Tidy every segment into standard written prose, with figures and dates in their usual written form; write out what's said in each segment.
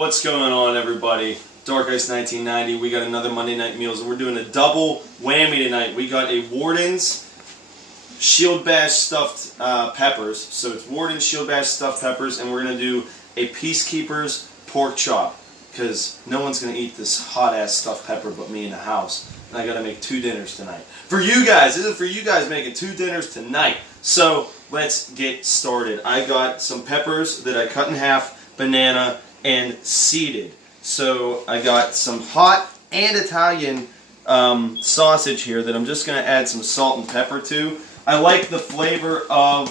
What's going on, everybody? Dark Ice 1990. We got another Monday Night Meals, and we're doing a double whammy tonight. We got a Wardens Shield Bash stuffed peppers. So it's Wardens Shield Bash stuffed peppers, and we're going to do a PeaceKeepers pork chop, because no one's going to eat this hot-ass stuffed pepper but me in the house. And I got to make 2 dinners tonight. For you guys, this is for you guys making 2 dinners tonight. So let's get started. I got some peppers that I cut in half, banana, and seeded. So I got some hot and Italian sausage here that I'm just going to add some salt and pepper to. I like the flavor of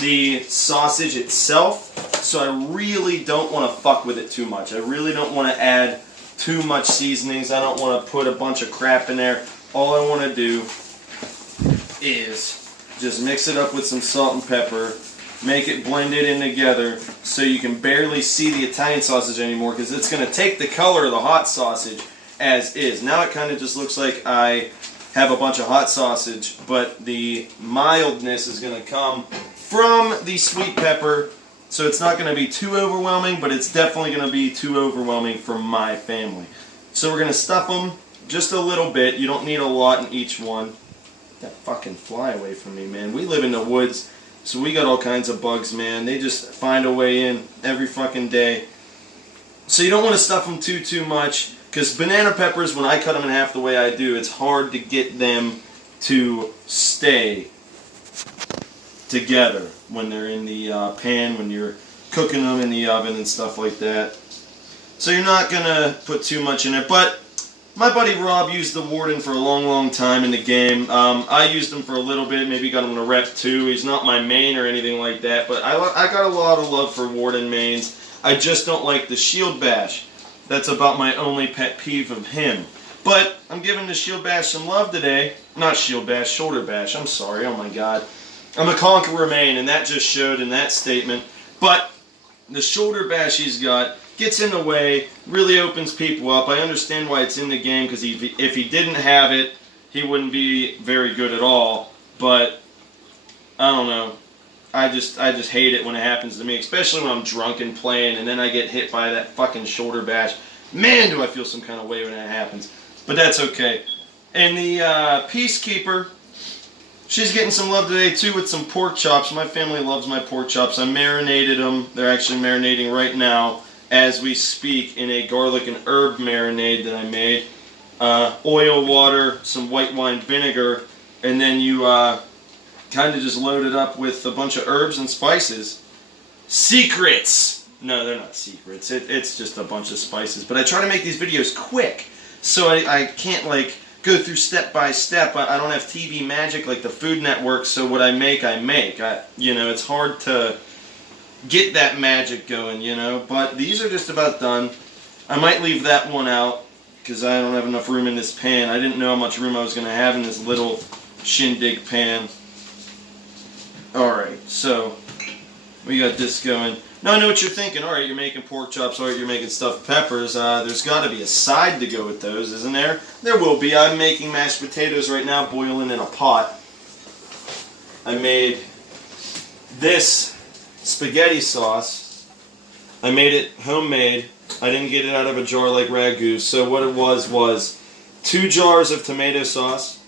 the sausage itself, so I really don't want to fuck with it too much. I really don't want to add too much seasonings. I don't want to put a bunch of crap in there. All I want to do is just mix it up with some salt and pepper, make it blended in together so you can barely see the Italian sausage anymore, because it's going to take the color of the hot sausage as is. Now it kind of just looks like I have a bunch of hot sausage, but the mildness is going to come from the sweet pepper, so it's not going to be too overwhelming, but it's definitely going to be too overwhelming for my family. So we're going to stuff them just a little bit. You don't need a lot in each one. That fucking fly away from me, man. We live in the woods, so we got all kinds of bugs, man. They just find a way in every fucking day. So you don't want to stuff them too much, because banana peppers, when I cut them in half the way I do, it's hard to get them to stay together when they're in the pan, when you're cooking them in the oven and stuff like that. So you're not going to put too much in it, but my buddy Rob used the Warden for a long time in the game. I used him for a little bit, maybe got him to rep 2. He's not my main or anything like that, but I got a lot of love for Warden mains. I just don't like the Shield Bash. That's about my only pet peeve of him. But I'm giving the Shield Bash some love today. Not Shield Bash, Shoulder Bash. I'm sorry, oh my god. I'm a Conqueror main, and that just showed in that statement. But the Shoulder Bash he's got gets in the way, really opens people up. I understand why it's in the game, because if he didn't have it, he wouldn't be very good at all. But I don't know. I just hate it when it happens to me, especially when I'm drunk and playing, and then I get hit by that fucking Shoulder Bash. Man, do I feel some kind of way when that happens. But that's okay. And the Peacekeeper, she's getting some love today too with some pork chops. My family loves my pork chops. I marinated them. They're actually marinating right now as we speak in a garlic and herb marinade that I made. Oil, water, some white wine vinegar, and then you kind of just load it up with a bunch of herbs and spices. Secrets! No, they're not secrets. It's just a bunch of spices. But I try to make these videos quick, so I can't like go through step by step. I don't have TV magic like the Food Network, so what I make, I make. You know, it's hard to get that magic going, you know. But these are just about done. I might leave that one out because I don't have enough room in this pan. I didn't know how much room I was going to have in this little shindig pan. Alright, so we got this going. Now I know what you're thinking. Alright, you're making pork chops. Alright, you're making stuffed peppers. There's got to be a side to go with those, isn't there? There will be. I'm making mashed potatoes right now, boiling in a pot. I made this spaghetti sauce. I made it homemade. I didn't get it out of a jar like ragu. So what it was 2 jars of tomato sauce,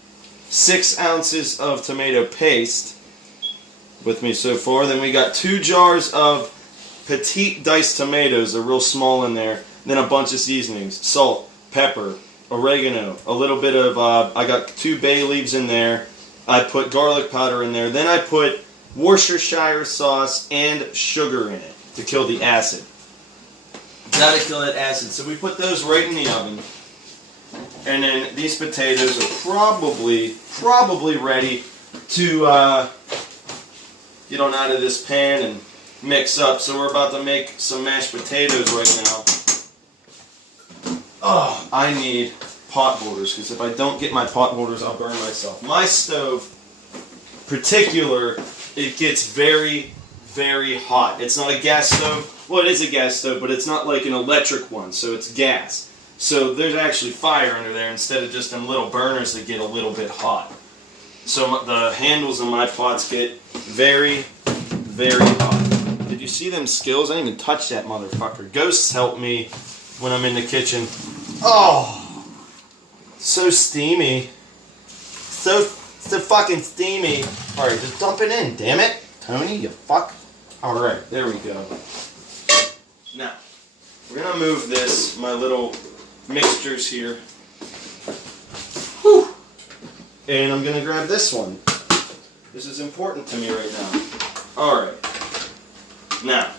6 ounces of tomato paste with me so far. Then we got 2 jars of petite diced tomatoes, they're real small in there. Then a bunch of seasonings, salt, pepper, oregano, a little bit of, I got 2 bay leaves in there. I put garlic powder in there. Then I put Worcestershire sauce and sugar in it to kill the acid. Gotta kill that acid. So we put those right in the oven. And then these potatoes are probably ready to get on out of this pan and mix up. So we're about to make some mashed potatoes right now. Oh, I need pot holders, because if I don't get my pot holders, I'll burn myself. My stove, particular, it gets very hot. It's not a gas stove. Well, it is a gas stove, but it's not like an electric one, so it's gas. So there's actually fire under there instead of just them little burners that get a little bit hot. So the handles on my pots get very hot. Did you see them skills? I didn't even touch that motherfucker. Ghosts help me when I'm in the kitchen. Oh, so steamy. So fucking steamy. Alright, just dump it in, damn it. Tony, you fuck. Alright, there we go. Now, we're gonna move this, my little mixtures here. Whew. And I'm gonna grab this one. This is important to me right now. Alright. Now,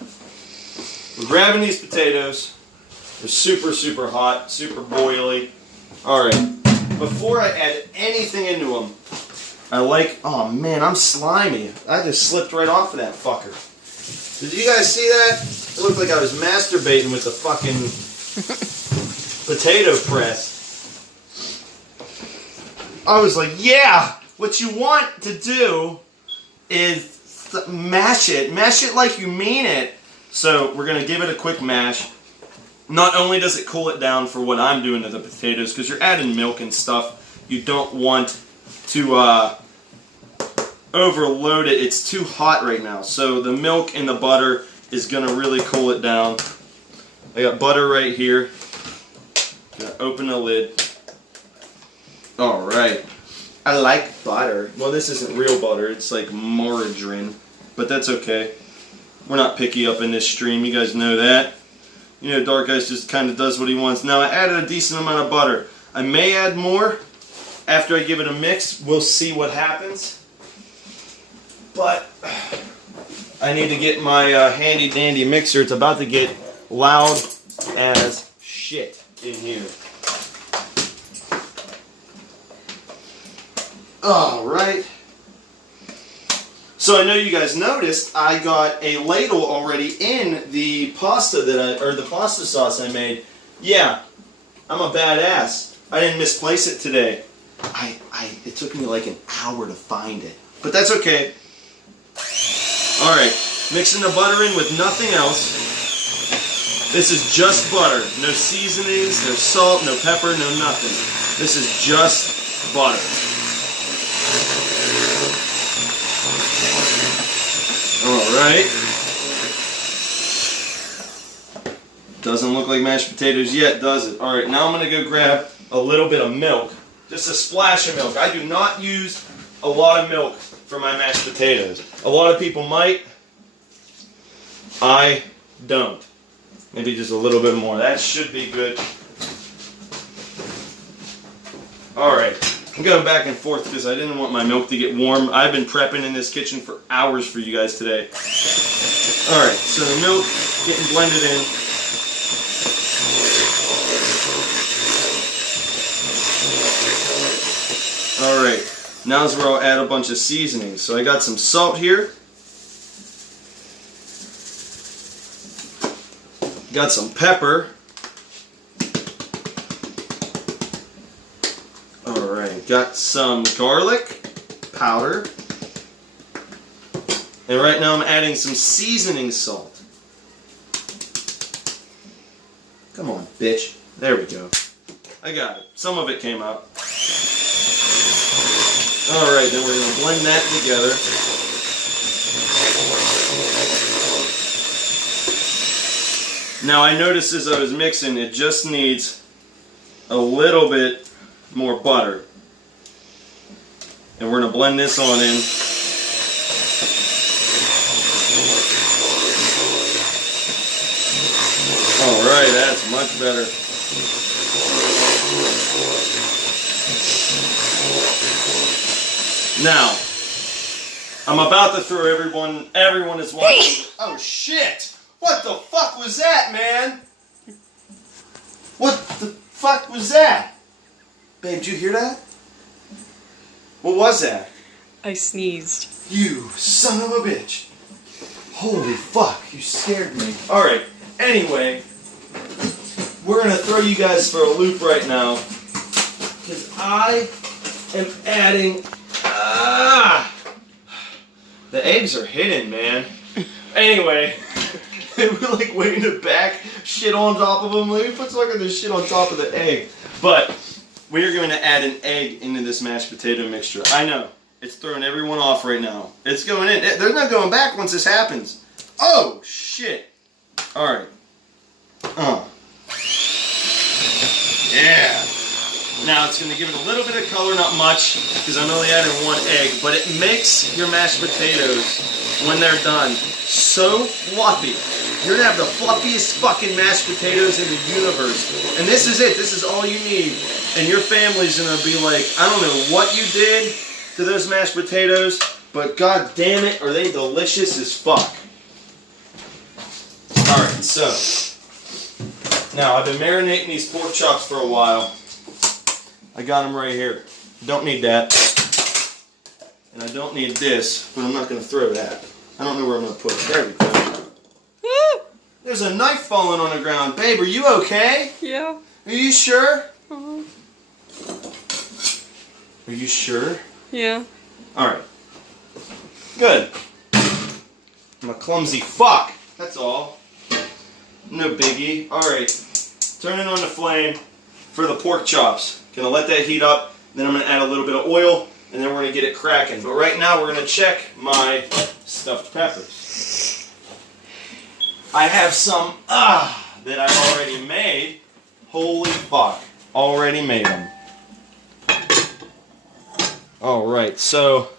we're grabbing these potatoes. They're super, super hot, super boily. Alright. Before I add anything into them, oh man, I'm slimy. I just slipped right off of that fucker. Did you guys see that? It looked like I was masturbating with the fucking potato press. I was like, yeah, what you want to do is mash it. Mash it like you mean it. So we're going to give it a quick mash. Not only does it cool it down for what I'm doing to the potatoes, because you're adding milk and stuff, you don't want to overload it. It's too hot right now. So the milk and the butter is going to really cool it down. I got butter right here. Gonna open the lid. Alright. I like butter. Well, this isn't real butter. It's like margarine. But that's okay. We're not picky up in this stream. You guys know that. You know, Dark Ice just kind of does what he wants. Now, I added a decent amount of butter. I may add more after I give it a mix. We'll see what happens. But I need to get my handy dandy mixer. It's about to get loud as shit in here. Alright. So I know you guys noticed I got a ladle already in the pasta the pasta sauce I made. Yeah, I'm a badass. I didn't misplace it today. It took me like an hour to find it. But that's okay. Alright, mixing the butter in with nothing else. This is just butter. No seasonings, no salt, no pepper, no nothing. This is just butter. Alright. Doesn't look like mashed potatoes yet, does it? Alright, now I'm going to go grab a little bit of milk. Just a splash of milk. I do not use a lot of milk for my mashed potatoes. A lot of people might. I don't. Maybe just a little bit more. That should be good. Alright. I'm going back and forth because I didn't want my milk to get warm. I've been prepping in this kitchen for hours for you guys today. Alright, so the milk getting blended in. Alright, now's where I'll add a bunch of seasonings. So I got some salt here. Got some pepper. Alright, got some garlic powder. And right now I'm adding some seasoning salt. Come on, bitch. There we go. I got it. Some of it came out. Alright, then we're going to blend that together. Now I noticed as I was mixing, it just needs a little bit more butter. And we're going to blend this on in. Alright, that's much better. Now, I'm about to throw everyone is watching. Oh shit! What the fuck was that, man? What the fuck was that? Babe, did you hear that? What was that? I sneezed. You son of a bitch. Holy fuck, you scared me. Alright, anyway, we're going to throw you guys for a loop right now. Because I am adding... the eggs are hidden, man. Anyway, we're like waiting to back shit on top of them. Let me put some of this shit on top of the egg. But we are going to add an egg into this mashed potato mixture. I know, it's throwing everyone off right now. It's going in. They're not going back once this happens. Oh, shit. Alright. Yeah. Now it's going to give it a little bit of color, not much, because I'm only adding 1 egg, but it makes your mashed potatoes, when they're done, so fluffy. You're going to have the fluffiest fucking mashed potatoes in the universe. And this is it. This is all you need. And your family's going to be like, I don't know what you did to those mashed potatoes, but god damn it, are they delicious as fuck. Alright, so, now I've been marinating these pork chops for a while. I got them right here. Don't need that. And I don't need this, but I'm not going to throw that. I don't know where I'm going to put it. There we go. There's a knife falling on the ground. Babe, are you okay? Yeah. Are you sure? Uh-huh. Are you sure? Yeah. Alright. Good. I'm a clumsy fuck. That's all. No biggie. Alright. Turning on the flame for the pork chops. Gonna let that heat up. Then I'm gonna add a little bit of oil. And then we're gonna get it cracking. But right now we're gonna check my stuffed peppers. I have some that I've already made. Holy fuck. Already made them. Alright, so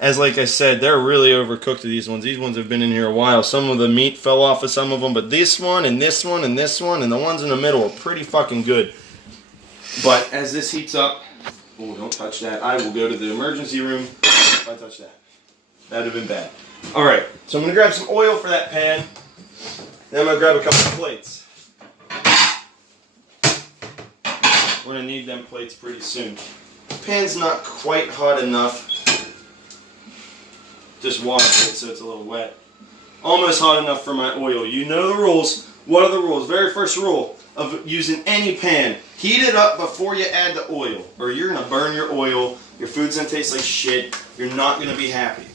as like I said, they're really overcooked, these ones. These ones have been in here a while. Some of the meat fell off of some of them, but this one and this one and this one and the ones in the middle are pretty fucking good. But as this heats up, oh, don't touch that. I will go to the emergency room if I touch that. That would have been bad. Alright, so I'm going to grab some oil for that pan. Then I'm going to grab a couple of plates. We're going to need them plates pretty soon. The pan's not quite hot enough. Just washed it so it's a little wet. Almost hot enough for my oil. You know the rules. What are the rules? Very first rule of using any pan. Heat it up before you add the oil, or you're going to burn your oil. Your food's going to taste like shit. You're not going to be happy.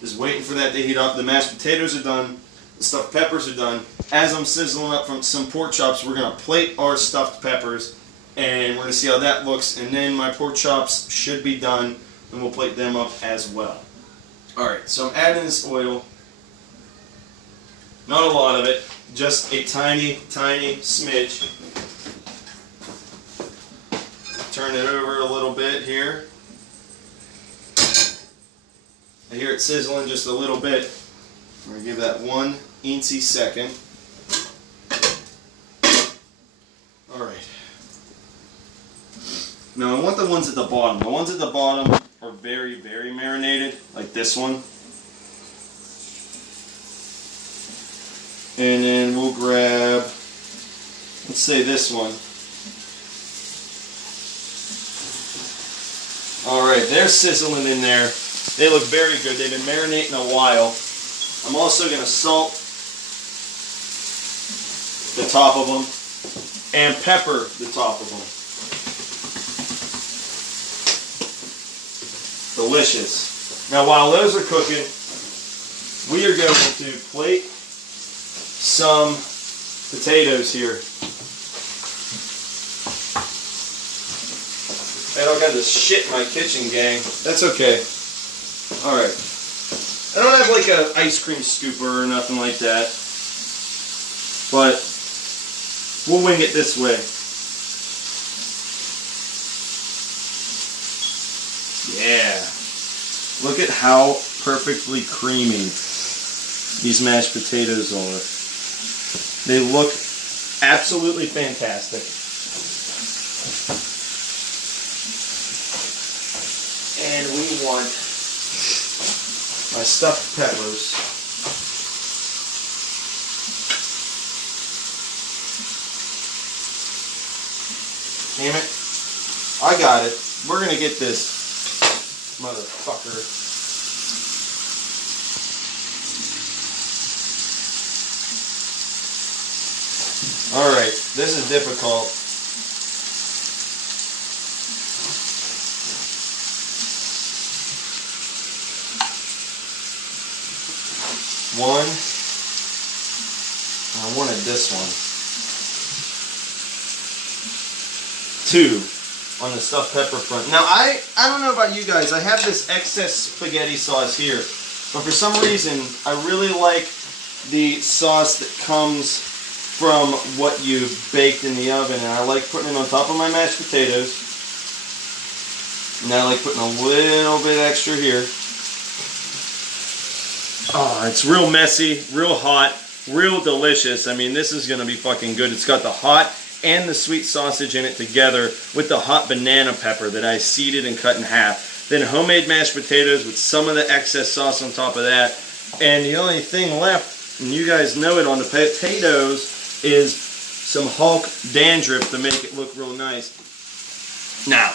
Just waiting for that to heat up. The mashed potatoes are done. The stuffed peppers are done. As I'm sizzling up from some pork chops, we're going to plate our stuffed peppers, and we're going to see how that looks. And then my pork chops should be done, and we'll plate them up as well. Alright, so I'm adding this oil. Not a lot of it, just a tiny, tiny smidge. Turn it over a little bit here. I hear it sizzling just a little bit. I'm going to give that 1 eensy second. Alright. Now I want the ones at the bottom. The ones at the bottom are very, very marinated, like this one. And then we'll grab, let's say this one. Alright, they're sizzling in there. They look very good. They've been marinating a while. I'm also going to salt the top of them and pepper the top of them. Delicious. Now while those are cooking, we are going to plate some potatoes here. I don't got this shit in my kitchen, gang. That's okay. Alright. I don't have like an ice cream scooper or nothing like that. But we'll wing it this way. Yeah. Look at how perfectly creamy these mashed potatoes are. They look absolutely fantastic. And we want my stuffed peppers. Damn it. I got it. We're going to get this motherfucker. Alright, this is difficult. One. I wanted this one. 2 on the stuffed pepper front. Now I don't know about you guys. I have this excess spaghetti sauce here. But for some reason, I really like the sauce that comes from what you baked in the oven, and I like putting it on top of my mashed potatoes. And I like putting a little bit extra here. Oh, it's real messy, real hot, real delicious. I mean, this is going to be fucking good. It's got the hot and the sweet sausage in it together with the hot banana pepper that I seeded and cut in half. Then homemade mashed potatoes with some of the excess sauce on top of that. And the only thing left, and you guys know it on the potatoes, is some Hulk dandruff to make it look real nice. Now,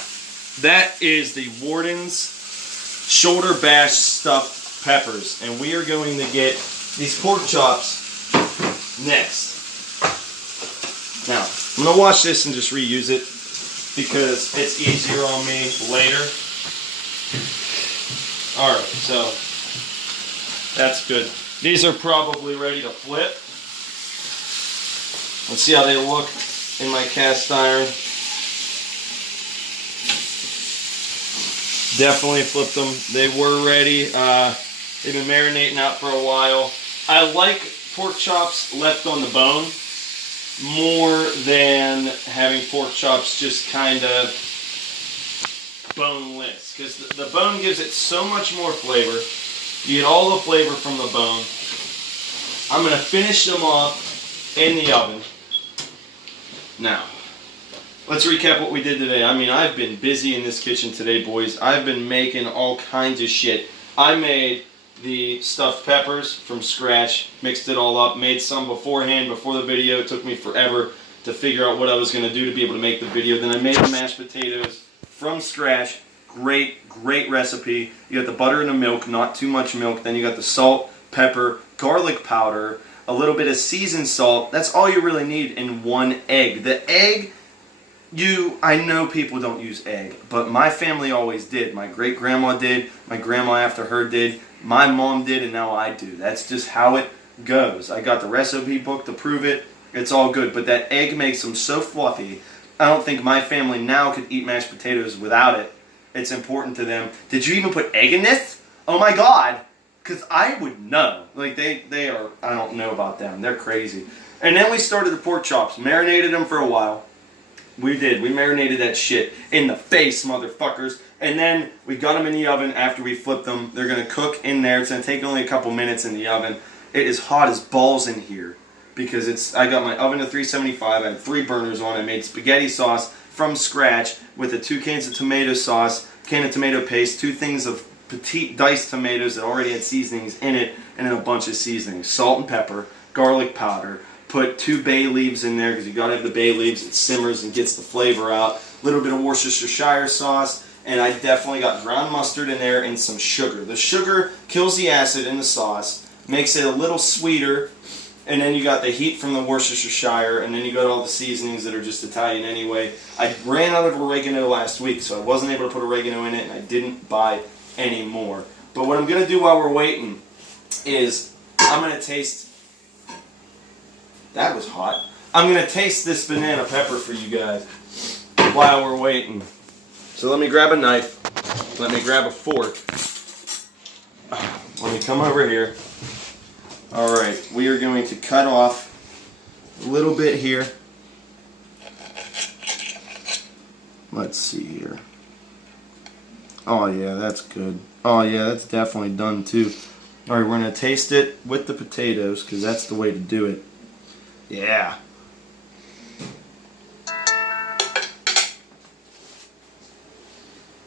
that is the Wardens shoulder bash stuffed peppers, and we are going to get these pork chops next. Now, I'm going to wash this and just reuse it because it's easier on me later. Alright, so that's good. These are probably ready to flip. Let's see how they look in my cast iron. Definitely flipped them. They were ready. They've been marinating out for a while. I like pork chops left on the bone more than having pork chops just kind of boneless, because the bone gives it so much more flavor. You get all the flavor from the bone. I'm going to finish them off in the oven. Now, let's recap what we did today. I mean, I've been busy in this kitchen today, boys. I've been making all kinds of shit. I made the stuffed peppers from scratch, mixed it all up, made some beforehand, before the video. It took me forever to figure out what I was going to do to be able to make the video. Then I made the mashed potatoes from scratch. Great, great recipe. You got the butter and the milk, not too much milk. Then you got the salt, pepper, garlic powder, a little bit of seasoned salt. That's all you really need in one egg. The egg, I know people don't use egg, but my family always did. My great-grandma did, my grandma after her did, my mom did, and now I do. That's just how it goes. I got the recipe book to prove it. It's all good, but that egg makes them so fluffy. I don't think my family now could eat mashed potatoes without it. It's important to them. Did you even put egg in this? Oh my God. Because I would know. Like, they are, I don't know about them. They're crazy. And then we started the pork chops. Marinated them for a while. We did. We marinated that shit in the face, motherfuckers. And then we got them in the oven after we flipped them. They're going to cook in there. It's going to take only a couple minutes in the oven. It is hot as balls in here because I got my oven to 375. I had 3 burners on. I made spaghetti sauce from scratch with the 2 cans of tomato sauce, can of tomato paste, 2 things of petite diced tomatoes that already had seasonings in it, and then a bunch of seasonings. Salt and pepper, garlic powder. Put 2 bay leaves in there because you got to have the bay leaves. It simmers and gets the flavor out. A little bit of Worcestershire sauce. And I definitely got ground mustard in there and some sugar. The sugar kills the acid in the sauce, makes it a little sweeter, and then you got the heat from the Worcestershire, and then you got all the seasonings that are just Italian anyway. I ran out of oregano last week, so I wasn't able to put oregano in it, and I didn't buy any more. But what I'm going to do while we're waiting is I'm going to taste... That was hot. I'm going to taste this banana pepper for you guys while we're waiting. So let me grab a knife. Let me grab a fork. Let me come over here. Alright, we are going to cut off a little bit here. Let's see here. Oh yeah, that's good. Oh yeah, that's definitely done too. Alright, we're going to taste it with the potatoes because that's the way to do it. Yeah.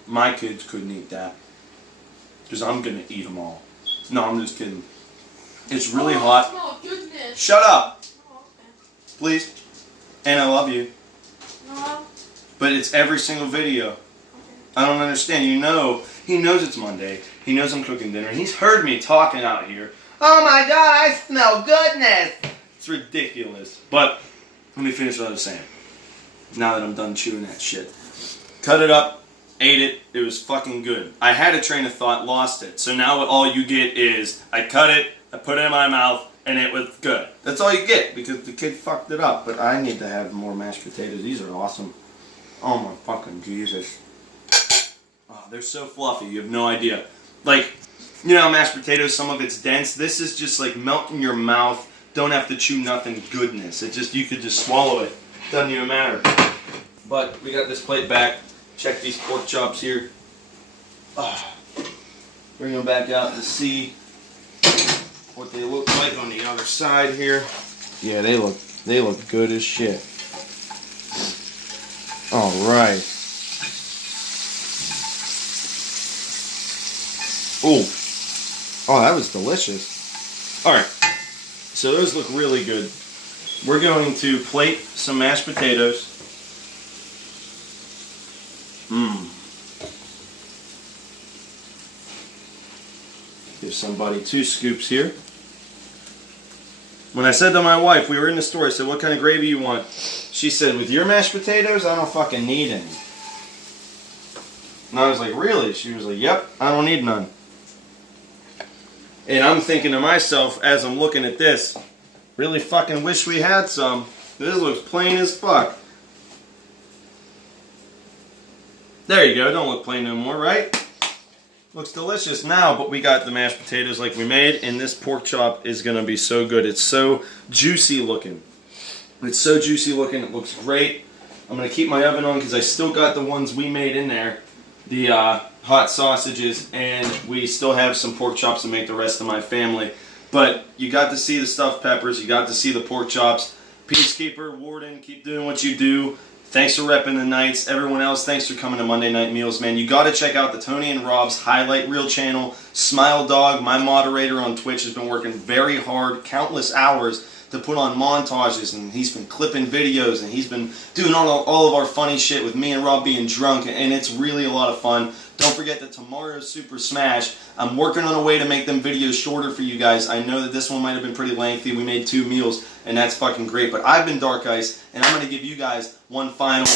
My kids couldn't eat that because I'm going to eat them all. No, I'm just kidding. It's really hot. Oh, goodness. Shut up. Oh, okay. Please. And I love you. No. But it's every single video. Okay. I don't understand. You know, he knows it's Monday. He knows I'm cooking dinner. And he's heard me talking out here. Oh my God, I smell goodness. It's ridiculous. But let me finish what I was saying. Now that I'm done chewing that shit. Cut it up. Ate it. It was fucking good. I had a train of thought, lost it. So now all you get is I cut it, I put it in my mouth, and it was good. That's all you get because the kid fucked it up. But I need to have more mashed potatoes. These are awesome. Oh my fucking Jesus. Oh, they're so fluffy. You have no idea. Like, You know, mashed potatoes, some of it's dense. This is just like melt in your mouth. Don't have to chew nothing goodness. It just, you could just swallow it. Doesn't even matter. But we got this plate back. Check these pork chops here. Bring them back out to see what they look like on the other side here. Yeah, they look good as shit. All right. Ooh. Oh, that was delicious. All right. So those look really good. We're going to plate some mashed potatoes. Give somebody 2 scoops here. When I said to my wife, we were in the store, I said, what kind of gravy you want? She said, with your mashed potatoes, I don't fucking need any. And I was like, really? She was like, yep, I don't need none. And I'm thinking to myself, as I'm looking at this, really fucking wish we had some. This looks plain as fuck. There you go, don't look plain no more, right? Looks delicious now, but we got the mashed potatoes like we made, and this pork chop is going to be so good. It's so juicy looking. It's so juicy looking, it looks great. I'm going to keep my oven on because I still got the ones we made in there, the hot sausages, and we still have some pork chops to make the rest of my family. But you got to see the stuffed peppers, you got to see the pork chops. Peacekeeper, Warden, keep doing what you do. Thanks for repping the Knights. Everyone else, thanks for coming to Monday Night Meals, man. You got to check out the Tony and Rob's highlight reel channel. Smile Dog, my moderator on Twitch, has been working very hard, countless hours, to put on montages, and he's been clipping videos, and he's been doing all of our funny shit with me and Rob being drunk, and it's really a lot of fun. Don't forget that tomorrow's Super Smash, I'm working on a way to make them videos shorter for you guys. I know that this one might have been pretty lengthy. We made 2 meals, and that's fucking great. But I've been Dark Ice, and I'm going to give you guys one final